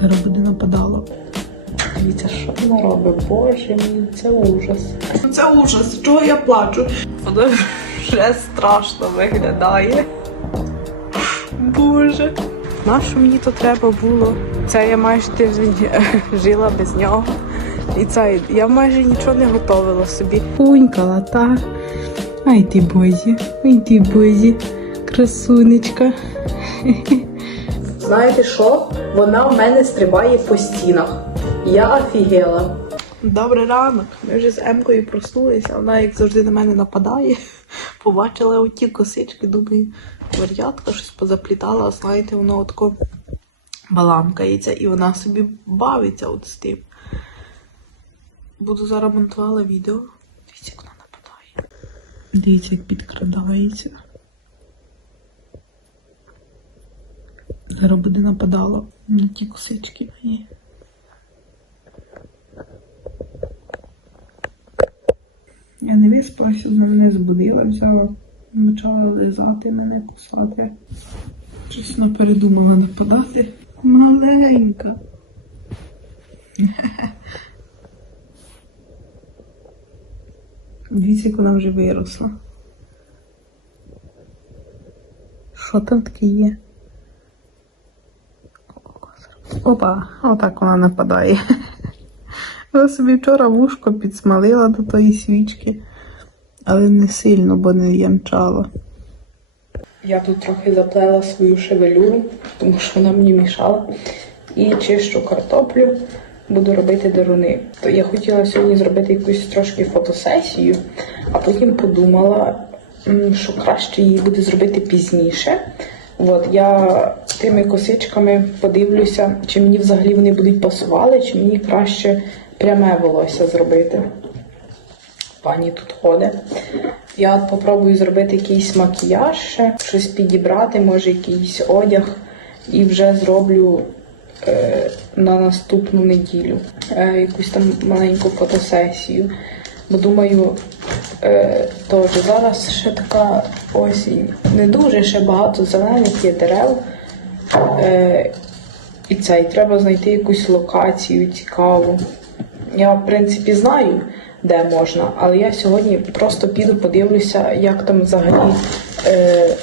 Зараз буде нападало. Дивіться, що вона робить? Боже мій, це ужас. Це ужас, чого я плачу? Воно вже страшно виглядає. Боже. Нащо мені то треба було? Це я майже тиждень жила без нього. І це я майже нічого не готувала собі. Пунькала, та. Ай ти бозі, ай ти бозі, красунечка. Знаєте що? Вона в мене стрибає по стінах. Я офігела. Добрий ранок. Ми вже з Емкою проснулися, вона, як завжди, на мене нападає. Побачила оті косички, думаю, вар'ятка щось позаплітала, а знаєте, воно отко баламкається, і вона собі бавиться от з тим. Буду зараз монтувала відео. Дивіться, як вона нападає. Дивіться, як підкрадається. Зараз буде нападала на ті косички мої. Я не виспалася, мене збудила, взяла, почала лизати мене, кусати. Вона передумала нападати. Маленька. Дивіться, як вона вже виросла. Що там таке є? Опа, отак вона нападає. Я собі вчора вушко підсмалила до тої свічки, але не сильно, бо не ямчала. Я тут трохи заплела свою шевелюру, тому що вона мені мішала. І чищу картоплю, буду робити деруни. То я хотіла сьогодні зробити якусь трошки фотосесію, а потім подумала, що краще її буде зробити пізніше. От я тими косичками подивлюся, чи мені взагалі вони будуть пасували, чи мені краще пряме волосся зробити. Пані тут ходить. Я от попробую зробити якийсь макіяж, ще, щось підібрати, може якийсь одяг, і вже зроблю е, на наступну неділю е, якусь там маленьку фотосесію. Бо думаю, е, теж зараз ще така осінь. Не дуже ще багато зелених є дерев. Е, і це, і треба знайти якусь локацію цікаву. Я, в принципі, знаю, де можна, але я сьогодні просто піду подивлюся, як там взагалі. Е,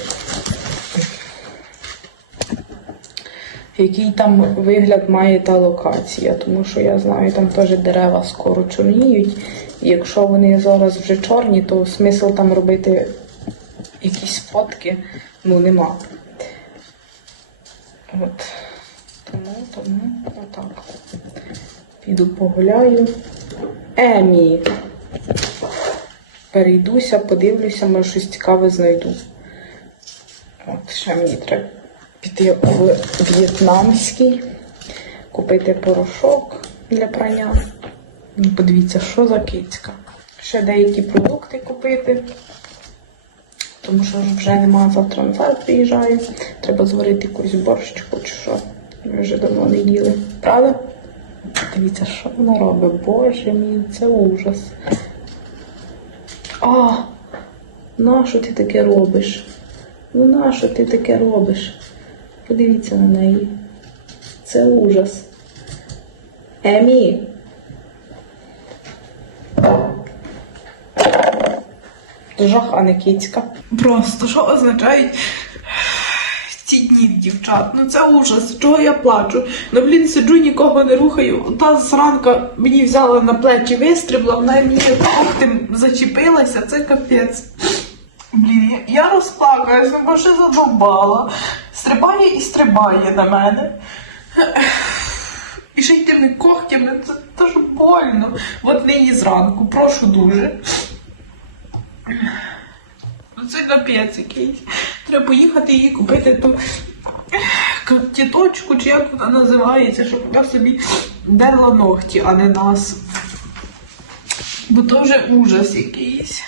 який там вигляд має та локація, тому що я знаю, там теж дерева скоро чорніють. Якщо вони зараз вже чорні, то смисл там робити якісь фотки ну нема. От. Тому, тому, отак. Піду погуляю. Емі. Перейдуся, подивлюся, може щось цікаве знайду. От ще мені треба піти в в'єтнамський, купити порошок для прання. Ну, Подивіться, що за кицька. Ще деякі продукти купити. Тому що вже нема завтра назад приїжджаю. Треба зварити якусь борщику чи що. Ми вже давно не їли. Правда? Дивіться, що вона робить. Боже мій, це ужас. А, нащо ти таке робиш? Ну нащо ти таке робиш? Подивіться на неї. Це ужас. Емі. Жах, а не кицька. Просто що означають ці дні дівчат? Ну це ужас. Чого я плачу? Ну блін, сиджу, нікого не рухаю. Та зранка мені взяла на плечі, вистрибла, вона мені тим зачепилася, це капець. Блін, я, розплакаюся, бо ще задовбала. Стрибає і стрибає на мене. І й тими когтями, це дуже больно. От нині зранку, прошу дуже. Це капець якийсь. Треба поїхати і купити ту тіточку, чи як вона називається, щоб я собі дерла ногті, а не нас. Бо то вже ужас якийсь.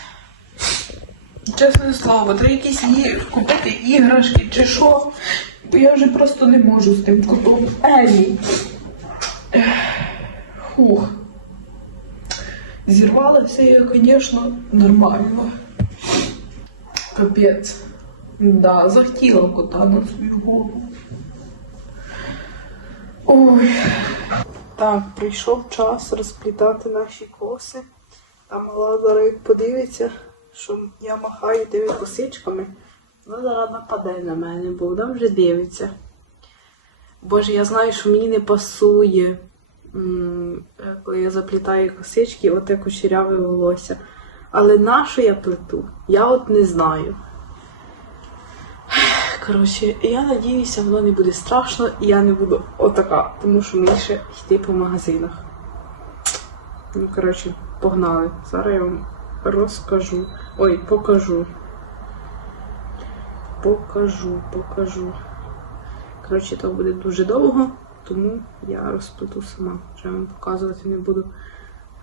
Чесне слово, треба якісь і- купити іграшки чи що. Бо я вже просто не можу з тим котом. Елі. Фух. Зірвалася я, звісно, нормально. Капець. Да, захотіла кота на свою голову. Ой. Так, прийшов час розплітати наші коси. А мала зараз подивиться, що я махаю тими косичками, вона зараз нападе на мене, бо вона вже дивиться. Боже, я знаю, що мені не пасує, е, коли я заплітаю косички, оте кучеряве волосся. Але на що я плету? Я от не знаю. Коротше, я надіюся, воно не буде страшно, і я не буду отака, тому що мені ще йти по магазинах. Ну, коротше, погнали. Зараз я вам розкажу. Ой, покажу. Покажу, покажу. Коротше, то буде дуже довго, тому я розплету сама. Вже вам показувати не буду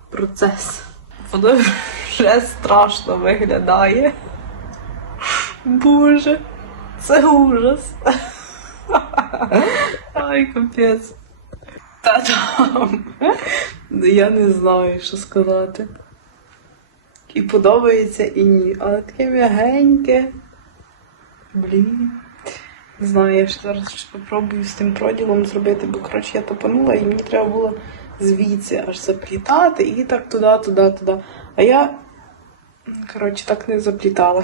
процес. Воно вже страшно виглядає. Боже, це ужас. Ай, капець. Та там. Я не знаю, що сказати. І подобається, і ні. Але таке м'ягеньке. Блін. Не знаю, я ще зараз ще попробую з тим проділом зробити, бо коротше я топанула і мені треба було звідси аж заплітати і так туди, туди, туди. А я, коротше, так не заплітала.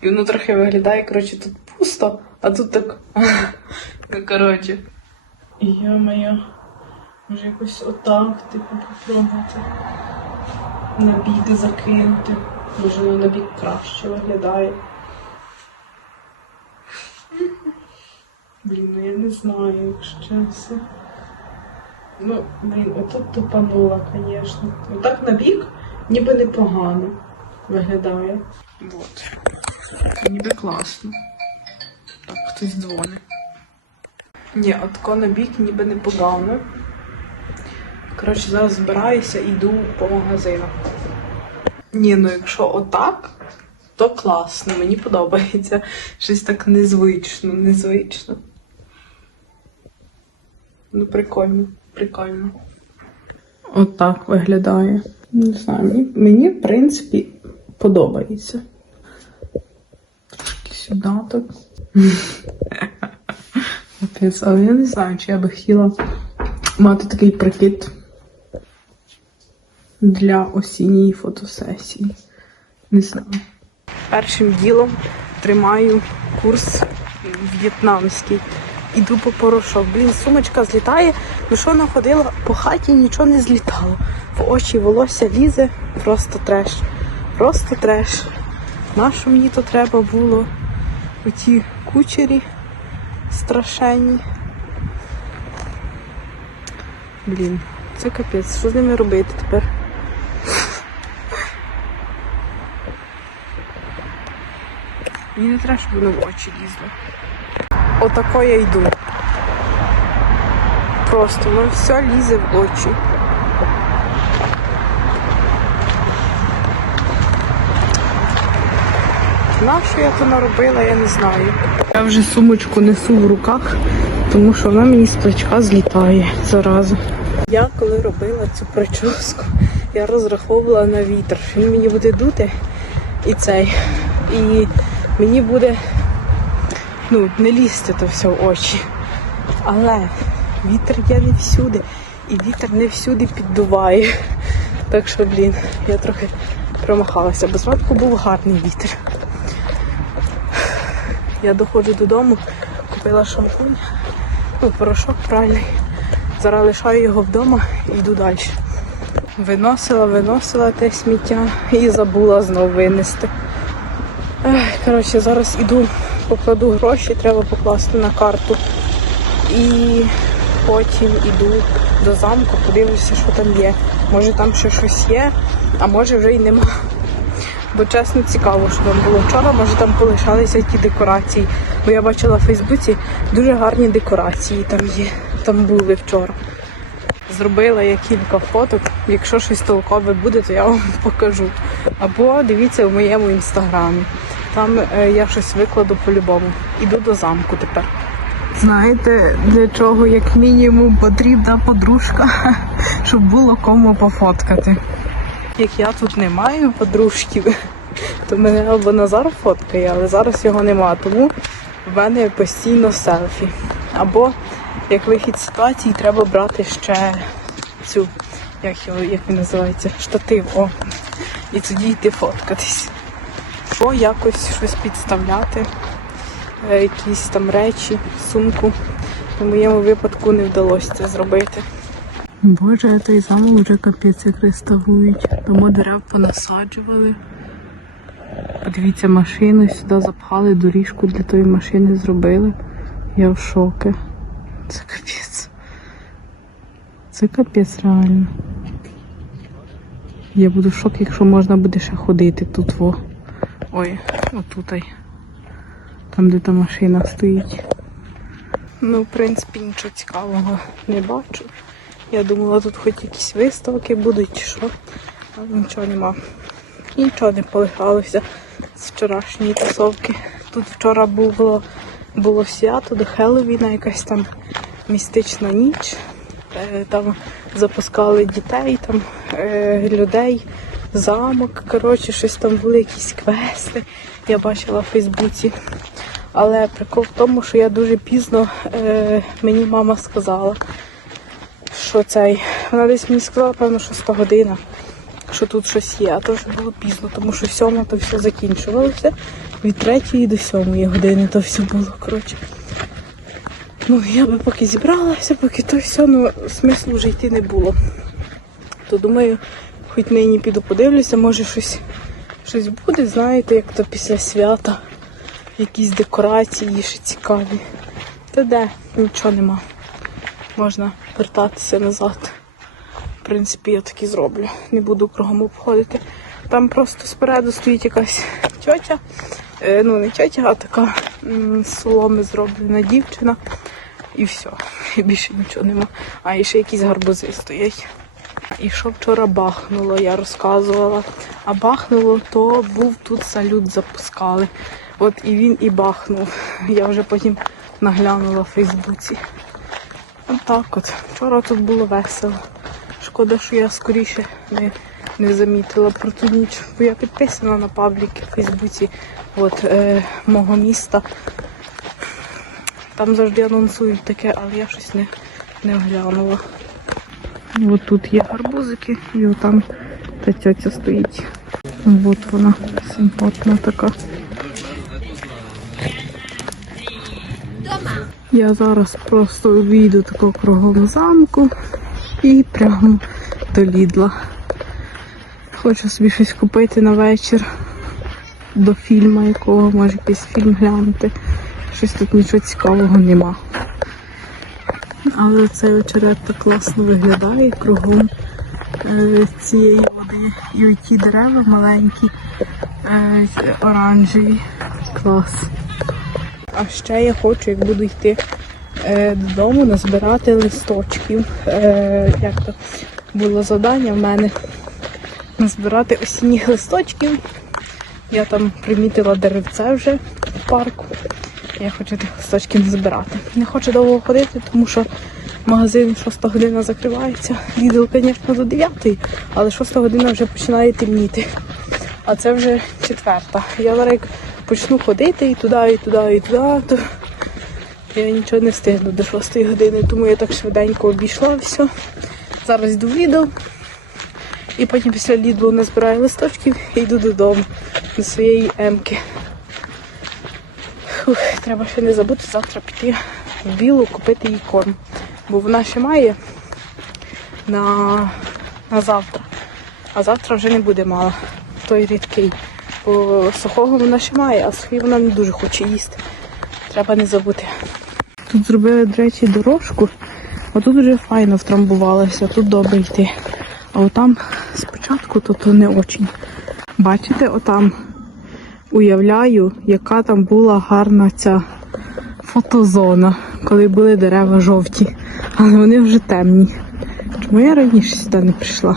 І воно трохи виглядає, коротше, тут пусто, а тут так. Ну, коротше. Я моя. Може якось отак, типу, попробувати. На бік закинути. Може воно на бік краще виглядає. Блін, ну я не знаю, якщо чесно. Ну, блін, отут тупанула, звісно. Отак на бік ніби непогано виглядає. Вот. Ніби класно. Так, хтось дзвонить. Ні, отко на бік ніби непогано. Коротше, зараз збираюся і йду по магазинах. Ні, ну якщо отак, то класно, мені подобається. Щось так незвично, незвично. Ну, прикольно, прикольно. Отак виглядає. Не знаю, мені, мені в принципі, подобається. Трошки сюди так. Але я не знаю, чи я би хотіла мати такий прикид для осінньої фотосесії. Не знаю. Першим ділом тримаю курс в'єтнамський. Іду по порошок. Блін, сумочка злітає. Ну що находила по хаті, нічого не злітало. В очі волосся лізе, просто треш. Просто треш. Нащо мені то треба було? Оті кучері страшенні. Блін, це капець. Що з ними робити тепер? Мені не треба, щоб воно в очі лізло. Отако я йду. Просто воно все лізе в очі. На що я то наробила, я не знаю. Я вже сумочку несу в руках, тому що вона мені з плечка злітає зараза. Я коли робила цю прическу, я розраховувала на вітер. Він мені буде дути і цей. І мені буде ну, не лізти то все в очі. Але вітер є не всюди. І вітер не всюди піддуває. Так що, блін, я трохи промахалася. Бо зранку був гарний вітер. Я доходжу додому, купила шампунь, ну, порошок правильний. Зараз лишаю його вдома і йду далі. Виносила, виносила те сміття і забула знову винести. Коротше, зараз іду, покладу гроші, треба покласти на карту. І потім іду до замку, подивлюся, що там є. Може там ще щось є, а може вже й нема. Бо чесно цікаво, що там було вчора, може там полишалися ті декорації. Бо я бачила в Фейсбуці дуже гарні декорації там є. Там були вчора. Зробила я кілька фоток. Якщо щось толкове буде, то я вам покажу. Або дивіться в моєму інстаграмі. Там е, я щось викладу по-любому. Іду до замку тепер. Знаєте, для чого як мінімум потрібна подружка, щоб було кому пофоткати. Як я тут не маю подружків, то мене або Назар фоткає, але зараз його нема, тому в мене постійно селфі. Або як вихід з ситуації, треба брати ще цю, як, його, як він називається, штатив. О. І тоді йти фоткатись. Або якось щось підставляти, е, якісь там речі, сумку. В моєму випадку не вдалося це зробити. Боже, той замок вже капець як реставрують. Тому дерев понасаджували. Подивіться, машину сюди запхали, доріжку для тої машини зробили. Я в шокі. Це капець. Це капець реально. Я буду в шокі, якщо можна буде ще ходити тут во. Ой, отутай. Там, де та машина стоїть. Ну, в принципі, нічого цікавого не бачу. Я думала, тут хоч якісь виставки будуть чи що. Але нічого нема. Нічого не полишалося з вчорашньої тусовки. Тут вчора було, було свято до Хеллоуіна, якась там містична ніч. Е, Там запускали дітей, там е, людей, замок. Коротше, щось там були якісь квести. Я бачила в Фейсбуці. Але прикол в тому, що я дуже пізно е, мені мама сказала, що цей. Вона десь мені сказала, певно, що 100 година, що тут щось є, а то вже було пізно, тому що сьома то все закінчувалося. Від третьої до сьомої години то все було. Коротше. Ну, я би поки зібралася, поки то все, ну смислу вже йти не було. То думаю, хоч нині піду подивлюся, може щось, щось буде, знаєте, як то після свята. Якісь декорації ще цікаві. Та де, нічого нема. Можна вертатися назад. В принципі, я так і зроблю. Не буду кругом обходити. Там просто спереду стоїть якась тьотя. Е, ну, не тьотя, а така соломи зроблена дівчина. І все. Більше нічого нема. А і ще якісь гарбузи стоять. І що вчора бахнуло, я розказувала. А бахнуло, то був тут салют запускали. От і він і бахнув. Я вже потім наглянула в Фейсбуці. От так от. Вчора тут було весело. Шкода, що я скоріше не, не замітила про ту ніч. Бо я підписана на пабліки в Фейсбуці от, е, мого міста. Там завжди анонсують таке, але я щось не, не оглянула. От тут є гарбузики, і отам та тьотя стоїть. От вона, симпатна така. Я зараз просто обійду тако кругом замку і прямо до Лідла. Хочу собі щось купити на вечір до фільму якого, може якийсь фільм глянути. Щось тут нічого цікавого нема. Але цей очерет так класно виглядає кругом е, цієї води. І оті дерева маленькі, е, оранжеві. Клас. А ще я хочу, як буду йти е, додому, назбирати листочків. Як то було завдання в мене назбирати осінніх листочків. Я там примітила деревце вже в парку. Я хочу тих листочків збирати. Не хочу довго ходити, тому що магазин 6 година закривається. Лідл, звісно, до 9, але 6 година вже починає темніти. А це вже четверта. Я зараз як почну ходити і туди, і туди, і туди, то я нічого не встигну до 6 години, тому я так швиденько обійшла все. Зараз йду в Лідл. І потім після Лідлу назбираю листочків і йду додому до своєї емки. Фух, треба ще не забути завтра піти в білу купити їй корм. Бо вона ще має на, на завтра. А завтра вже не буде мала. Той рідкий. Бо сухого вона ще має, а сухий вона не дуже хоче їсти. Треба не забути. Тут зробили, до речі, дорожку. А тут вже файно втрамбувалося, тут добре йти. А отам спочатку то, то не очень. Бачите, отам уявляю, яка там була гарна ця фотозона, коли були дерева жовті, але вони вже темні. Чому я раніше сюди не прийшла?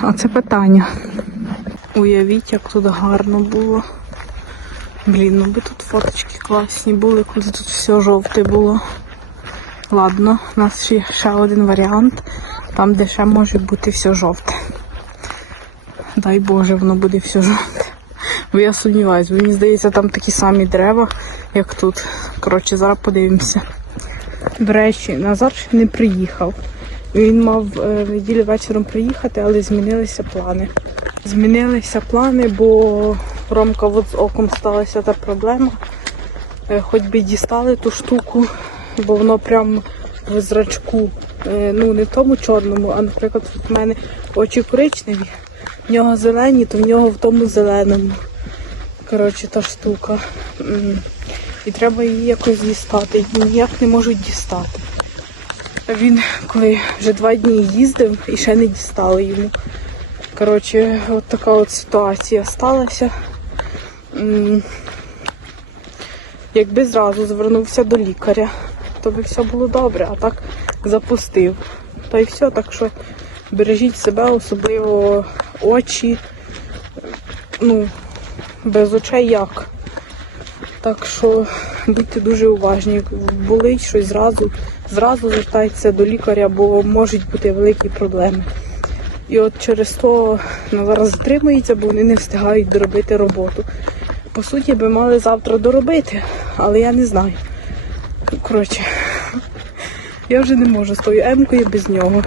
А це питання. Уявіть, як тут гарно було. Блін, ну би тут фоточки класні були, коли тут все жовте було. Ладно, у нас ще, ще один варіант, там де ще може бути все жовте. Дай Боже, воно буде все жовте. Бо я сумніваюсь, мені здається, там такі самі дерева, як тут. Коротше, зараз подивимося. До речі, Назар ще не приїхав. Він мав е, в неділю вечором приїхати, але змінилися плани. Змінилися плани, бо Ромка от з оком сталася та проблема. Е, Хоч би дістали ту штуку, бо воно прямо в зрачку. Е, Ну, не тому чорному, а, наприклад, в мене очі коричневі, в нього зелені, то в нього в тому зеленому. Коротше, та штука. І треба її якось дістати. І ніяк не можуть дістати. Він коли вже два дні їздив і ще не дістали йому. Коротше, от така от ситуація сталася. Якби зразу звернувся до лікаря, то би все було добре, а так запустив. Та й все, так що бережіть себе, особливо очі. Ну, без очей як. Так що будьте дуже уважні. Болить щось зразу, зразу звертайтеся до лікаря, бо можуть бути великі проблеми. І от через то ну, зараз затримується, бо вони не встигають доробити роботу. По суті, би мали завтра доробити, але я не знаю. Коротше, я вже не можу з тою емкою без нього.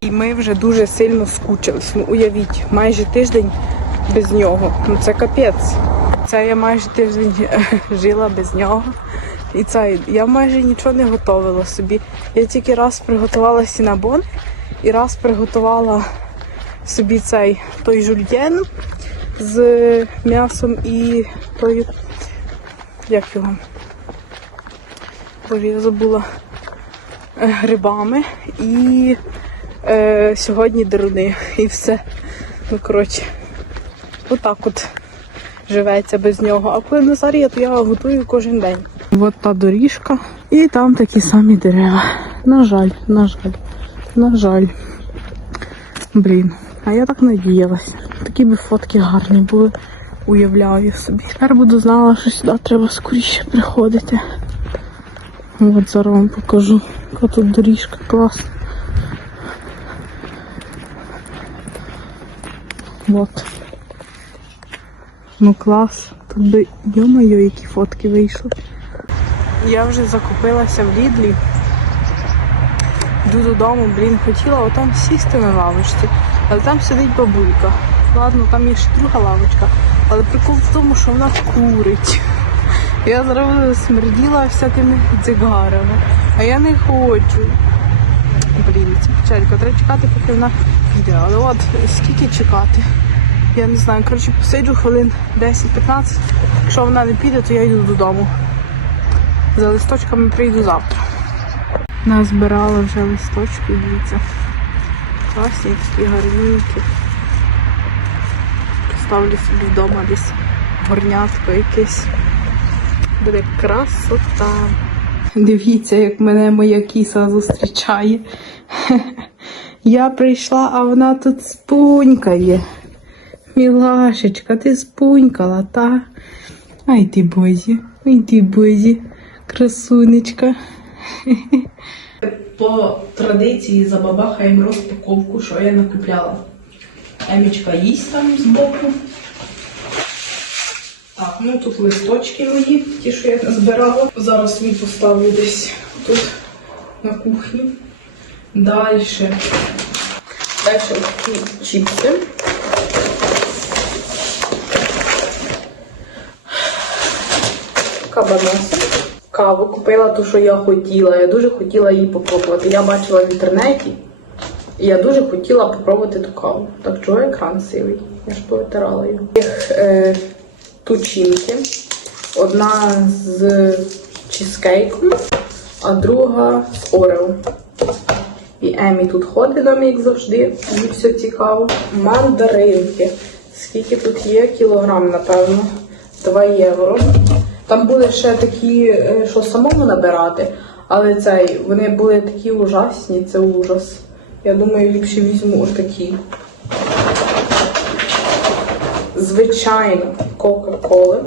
І ми вже дуже сильно скучились. Ну, уявіть, майже тиждень без нього. Ну це капець. Це я майже тиждень жила без нього. І це я майже нічого не готувала собі. Я тільки раз приготувала сінабон і раз приготувала собі цей той жульєн з м'ясом і тою. Як його? Боже, я забула е, грибами і е, сьогодні деруни і все. Ну, коротше, отак от живеться без нього. А коли Назар є, то я готую кожен день. От та доріжка. І там такі самі дерева. На жаль, на жаль, на жаль. Блін, а я так надіялася. Такі би фотки гарні були. Уявляю собі. Тепер буду знала, що сюди треба скоріше приходити. От зараз вам покажу, яка тут доріжка класна. Вот. Ну клас. Тут би, йо-моє, які фотки вийшли. Я вже закупилася в Лідлі. Йду додому, блін, хотіла отам сісти на лавочці, але там сидить бабулька. Ладно, там є ще друга лавочка, але прикол в тому, що вона курить. Я зараз смерділа всякими цигарами, а я не хочу. Блін, це печалька. Треба чекати, поки вона піде. Але от скільки чекати? Я не знаю. Коротше, посиджу хвилин 10-15. Якщо вона не піде, то я йду додому. За листочками прийду завтра. Назбирала вже листочки, дивіться. Класні такі гарненькі. Поставлю собі вдома десь горнятко якесь. Буде красота. Дивіться, як мене моя кіса зустрічає. Я прийшла, а вона тут спунькає. Мілашечка, ти спунькала, та? Ай ти бозі, ай ти бозі, красунечка. По традиції забабахаємо розпаковку, що я накупляла. Емічка їсть там збоку. Так, ну тут листочки мої, ті, що я збирала. Зараз свій поставлю десь тут на кухні. Далі. Далі такі чіпси. Кабаноси. Каву купила ту, що я хотіла. Я дуже хотіла її попробувати. Я бачила в інтернеті. І я дуже хотіла попробувати ту каву. Так чого екран сивий? Я ж повитирала його. Е, тучинки. Одна з чизкейком, а друга з Орео. І Емі тут ходить нам, як завжди, їй все цікаво. Мандаринки. Скільки тут є? Кілограм, напевно. 2 євро. Там були ще такі, е, що самому набирати, але цей, вони були такі ужасні, це ужас. Я думаю, ліпше візьму отакі. Звичайно, Кока-Коли.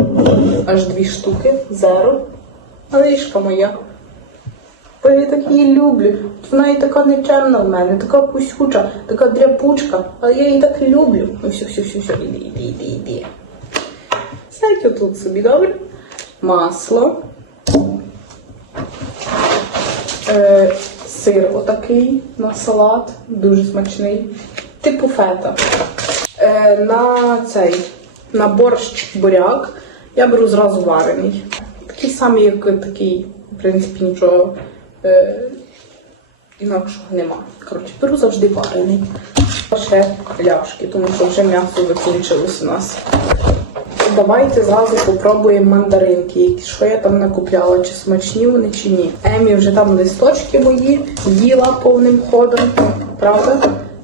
Аж дві штуки, зеро. Малишка моя. Бо я так її люблю. Вона і така нечемна в мене, така пусюча, така дряпучка, але я її так люблю. Ну все, все, все, все, іди, іди, іди, іди. Сядь отут собі, добре? Масло. е, сир отакий на салат, дуже смачний. Типу фета. Е, на цей на борщ буряк я беру зразу варений. Такий самий, як такий, в принципі, нічого е, інакшого нема. Коротше, беру завжди варений. Ще ляшки, тому що вже м'ясо закінчилось у нас. Давайте зразу попробуємо мандаринки, що я там накупляла, чи смачні вони, чи ні. Емі вже там листочки мої їла повним ходом, правда?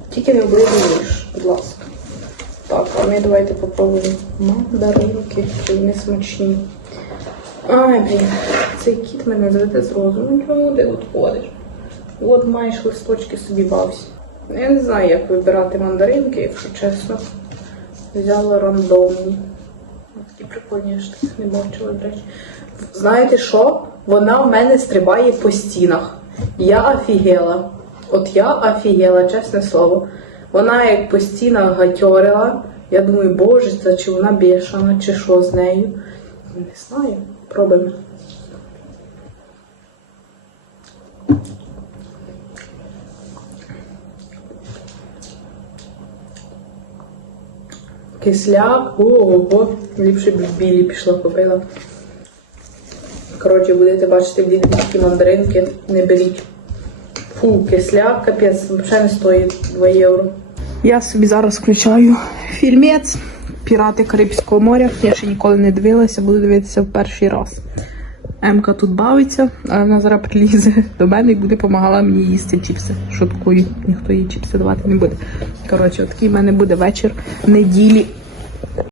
Тільки не облизуєш, будь ласка. Так, а ми давайте попробуємо мандаринки, вони смачні. Ай, блін, цей кіт мене зведе з розуму. Чому ти тут ходиш? От маєш листочки собі бався. Я не знаю, як вибирати мандаринки, якщо чесно. Взяла рандомні. Такі прикольні, я ж таких не бачила, до речі. Знаєте що? Вона в мене стрибає по стінах. Я офігела. От я офігела, чесне слово. Вона як по стінах гатьорила. Я думаю, боже, це чи вона бешена, чи що з нею. Не знаю. Пробуємо. Кисляк, ого, ліпше б білі пішла купила. Коротше, будете бачити в такі мандаринки, не беріть. Фу, кисляк, капець, взагалі не стоїть 2 євро. Я собі зараз включаю фільмець Пірати Карибського моря. Я ще ніколи не дивилася, буду дивитися в перший раз. Емка тут бавиться, а вона зараз прилізе до мене і буде допомагала мені їсти чіпси. Шуткую, ніхто їй чіпси давати не буде. Коротше, такий в мене буде вечір неділі